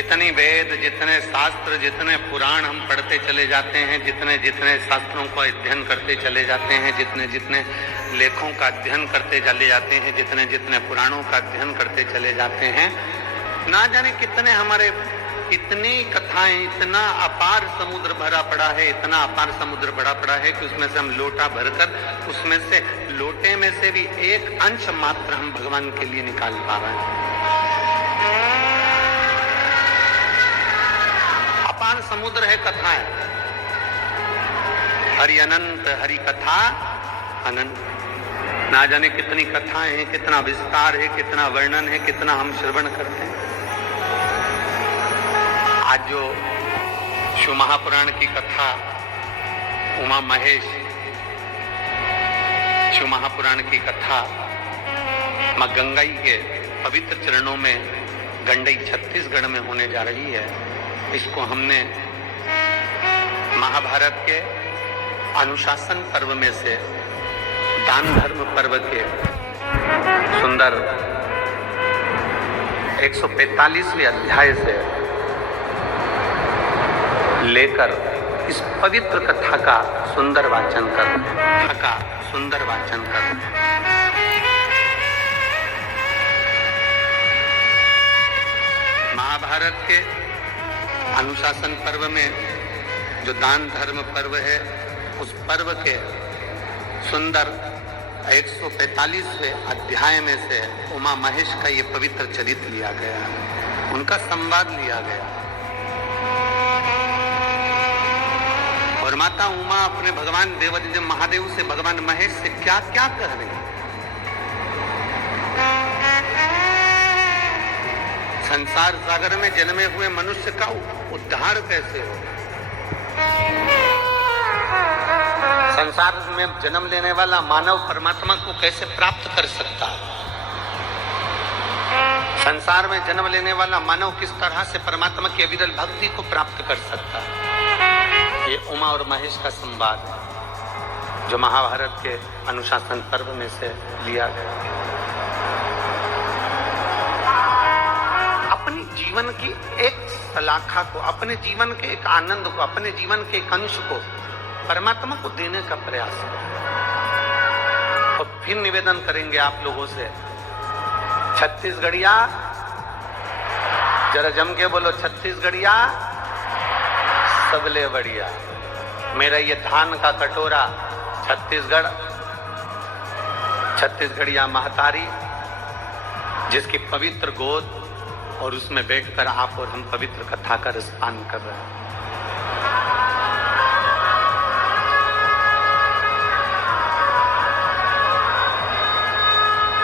जितनी वेद, जितने शास्त्र, जितने पुराण हम पढ़ते चले जाते हैं, जितने जितने शास्त्रों का अध्ययन करते चले जाते हैं, जितने जितने लेखों का अध्ययन करते चले जाते हैं, जितने जितने पुराणों का अध्ययन करते चले जाते हैं, ना जाने कितने हमारे इतनी कथाएं, इतना अपार समुद्र भरा पड़ा है, इतना अपार समुद्र भरा पड़ा है कि उसमें से हम लोटा भरकर उसमें से लोटे में से भी एक अंश मात्र हम भगवान के लिए निकाल पा रहे हैं। अपार समुद्र है कथाएं, हरि अनंत, हरि कथा अनंत। ना जाने कितनी कथाएं हैं, कितना विस्तार है, कितना वर्णन है, कितना हम श्रवण करते हैं। आज जो शिव महापुराण की कथा उमा महेश, शिव महापुराण की कथा मां गंगाई के पवित्र चरणों में गंडई छत्तीसगढ़ में होने जा रही है, इसको हमने महाभारत के अनुशासन पर्व में से दान धर्म पर्व के सुंदर 145वें अध्याय से लेकर इस पवित्र कथा का सुंदर वाचन कर महाभारत के अनुशासन पर्व में जो दान धर्म पर्व है, उस पर्व के सुंदर 145वें अध्याय में से उमा महेश का ये पवित्र चरित्र लिया गया, उनका संवाद लिया गया। और माता उमा अपने भगवान देवादिदेव महादेव से, भगवान महेश से क्या क्या कह रहे हैं। संसार सागर में जन्मे हुए मनुष्य का उद्धार कैसे हो, संसार में जन्म लेने वाला मानव परमात्मा को कैसे प्राप्त कर सकता है, संसार में जन्म लेने वाला मानव किस तरह से परमात्मा की अविरल भक्ति को प्राप्त कर सकता है। ये उमा और महेश का संवाद है जो महाभारत के अनुशासन पर्व में से लिया गया। अपने जीवन की एक सलाखा को, अपने जीवन के एक आनंद को, अपने जीवन के एक अंश को परमात्मा को देने का प्रयास करें। और फिर निवेदन करेंगे आप लोगों से, छत्तीसगढ़िया जरा जम के बोलो, छत्तीसगढ़िया सबले बढ़िया। मेरा ये धान का कटोरा छत्तीसगढ़, छत्तीसगढ़िया महतारी जिसकी पवित्र गोद, और उसमें बैठकर आप और हम पवित्र कथा का रसपान कर रहे हैं।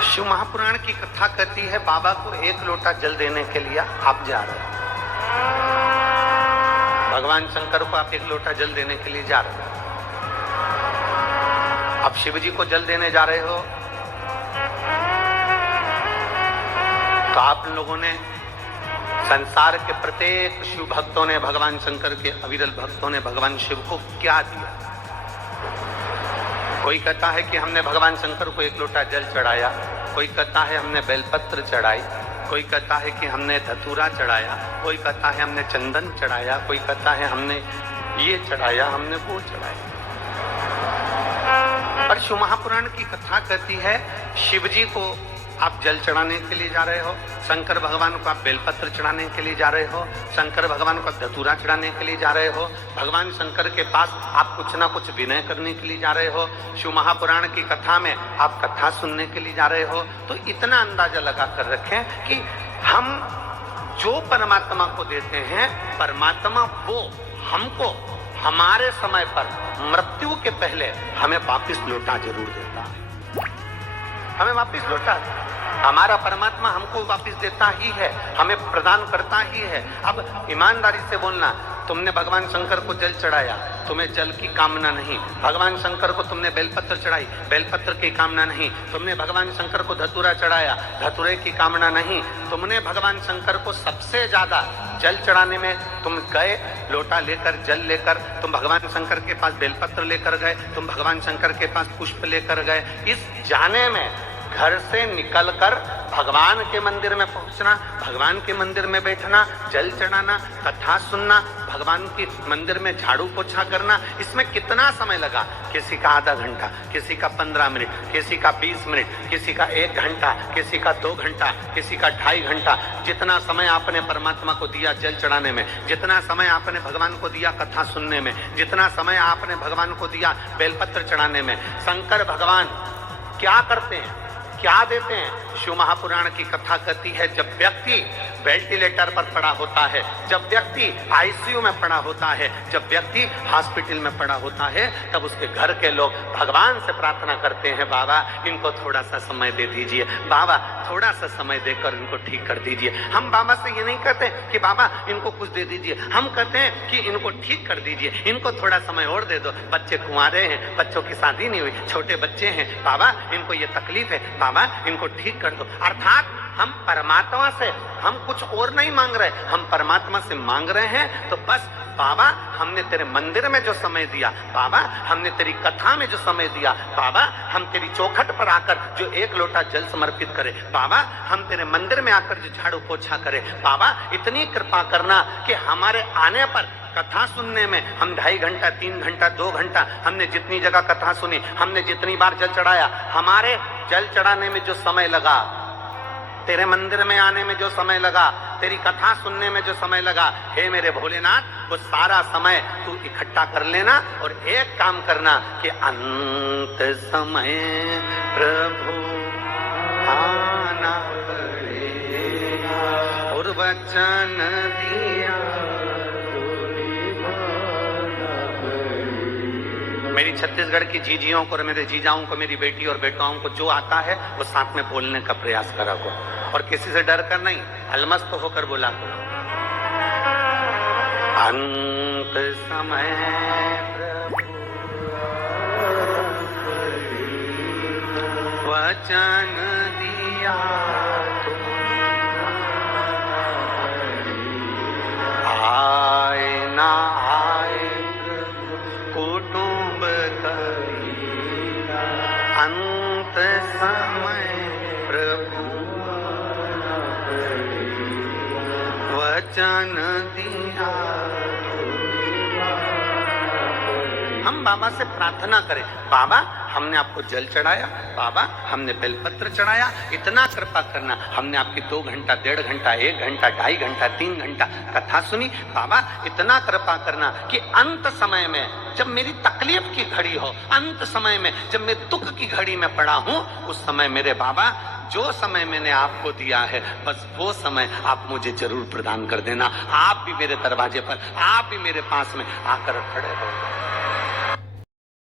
शिव महापुराण की कथा कहती है, बाबा को एक लोटा जल देने के लिए आप जा रहे हैं, भगवान शंकर को आप एक लोटा जल देने के लिए जा रहे हैं। आप शिव जी को जल देने जा रहे हो तो आप लोगों ने, संसार के प्रत्येक शिव भक्तों ने, भगवान शंकर के अविरल भक्तों ने भगवान शिव को क्या दिया। कोई कहता है कि हमने भगवान शंकर को एक लोटा जल चढ़ाया, कोई कहता है हमने बेलपत्र चढ़ाई, कोई कहता है कि हमने धतूरा चढ़ाया, कोई कहता है हमने चंदन चढ़ाया, कोई कहता है हमने ये चढ़ाया, हमने वो चढ़ाया। पर शिव महापुराण की कथा कहती है, शिव जी को आप जल चढ़ाने के लिए जा रहे हो, शंकर भगवान को आप बेलपत्र चढ़ाने के लिए जा रहे हो, शंकर भगवान को आप धतूरा चढ़ाने के लिए जा रहे हो, भगवान शंकर के पास आप कुछ ना कुछ विनय करने के लिए जा रहे हो, शिव महापुराण की कथा में आप कथा सुनने के लिए जा रहे हो। तो इतना अंदाजा लगा कर रखें कि हम जो परमात्मा को देते हैं, परमात्मा वो हमको हमारे समय पर, मृत्यु के पहले हमें वापिस लौटा जरूर देता है, हमें वापिस लौटा। हमारा परमात्मा हमको वापिस देता ही है, हमें प्रदान करता ही है। अब ईमानदारी से बोलना, तुमने भगवान शंकर को जल चढ़ाया, तुम्हें जल की कामना नहीं, भगवान शंकर को तुमने बेलपत्र चढ़ाई, बेलपत्र की कामना नहीं, तुमने भगवान शंकर को धतूरा चढ़ाया, धतूरे की कामना नहीं, तुमने भगवान शंकर को सबसे ज्यादा जल चढ़ाने में तुम गए, लोटा लेकर, जल लेकर, तुम भगवान शंकर के पास बेलपत्र लेकर गए, तुम भगवान शंकर के पास पुष्प लेकर गए। इस जाने में घर से निकलकर भगवान के मंदिर में पहुंचना, भगवान के मंदिर में बैठना, जल चढ़ाना, कथा सुनना, भगवान की मंदिर में झाड़ू पोछा करना, इसमें कितना समय लगा? किसी का आधा घंटा, किसी का 15 मिनट, किसी का 20 मिनट, किसी का 1 घंटा, किसी का 2 घंटा, किसी का 2.5 घंटा। जितना समय आपने परमात्मा को दिया जल चढ़ाने में, जितना समय आपने भगवान को दिया कथा सुनने में, जितना समय आपने भगवान को दिया बेलपत्र चढ़ाने में, शंकर भगवान क्या करते हैं, क्या देते हैं? शिव महापुराण की कथा कहती है, जब व्यक्ति वेंटिलेटर पर पड़ा होता है, जब व्यक्ति आईसीयू में पड़ा होता है, जब व्यक्ति हॉस्पिटल में पड़ा होता है, तब उसके घर के लोग भगवान से प्रार्थना करते हैं, बाबा इनको थोड़ा सा समय दे दीजिए, बाबा थोड़ा सा समय देकर इनको ठीक कर दीजिए। हम बाबा से ये नहीं कहते कि बाबा इनको कुछ दे दीजिए, हम कहते हैं कि इनको ठीक कर दीजिए, इनको थोड़ा समय और दे दो। बच्चे कुंवारे हैं, बच्चों की शादी नहीं हुई, छोटे बच्चे हैं, बाबा इनको ये तकलीफ है, बाबा इनको ठीक कर दो। अर्थात हम परमात्मा से हम कुछ और नहीं मांग रहे, हम परमात्मा से मांग रहे हैं तो बस बाबा हमने तेरे मंदिर में जो समय दिया, बाबा हमने तेरी कथा में जो समय दिया, बाबा हम तेरी चौखट पर आकर जो 1 लोटा जल समर्पित करे, बाबा हम तेरे मंदिर में आकर जो झाड़ू पोछा करे, बाबा इतनी कृपा करना कि हमारे आने पर कथा सुनने में हम 2.5 घंटा, 3 घंटा, 2 घंटा, हमने जितनी जगह कथा सुनी, हमने जितनी बार जल चढ़ाया, हमारे जल चढ़ाने में जो समय लगा, तेरे मंदिर में आने में जो समय लगा, तेरी कथा सुनने में जो समय लगा, हे मेरे भोलेनाथ वो सारा समय तू इकट्ठा कर लेना और एक काम करना कि अंत समय प्रभु आना पड़ेगा और वचन दिया। मेरी छत्तीसगढ़ की जीजियों को और मेरे जीजाओं को, मेरी बेटी और बेटाओं को जो आता है वो साथ में बोलने का प्रयास करा करो और किसी से डर कर नहीं, अलमस्त होकर बोला करो। अंत समय वचन दिया तो आए ना आए कुटुंब करीना, अंत समय प्रभु वचन दिया। हम बाबा से प्रार्थना करें, बाबा हमने आपको जल चढ़ाया, बाबा हमने बेलपत्र चढ़ाया, इतना कृपा करना, हमने आपकी 2 घंटा, 1.5 घंटा, 1 घंटा, 2.5 घंटा, 3 घंटा कथा सुनी, बाबा इतना कृपा करना कि अंत समय में जब मेरी तकलीफ की घड़ी हो, अंत समय में जब मैं दुख की घड़ी में पड़ा हूं, उस समय मेरे बाबा जो समय मैंने आपको दिया है बस वो समय आप मुझे जरूर प्रदान कर देना। आप भी मेरे दरवाजे पर, आप भी मेरे पास में आकर खड़े हो।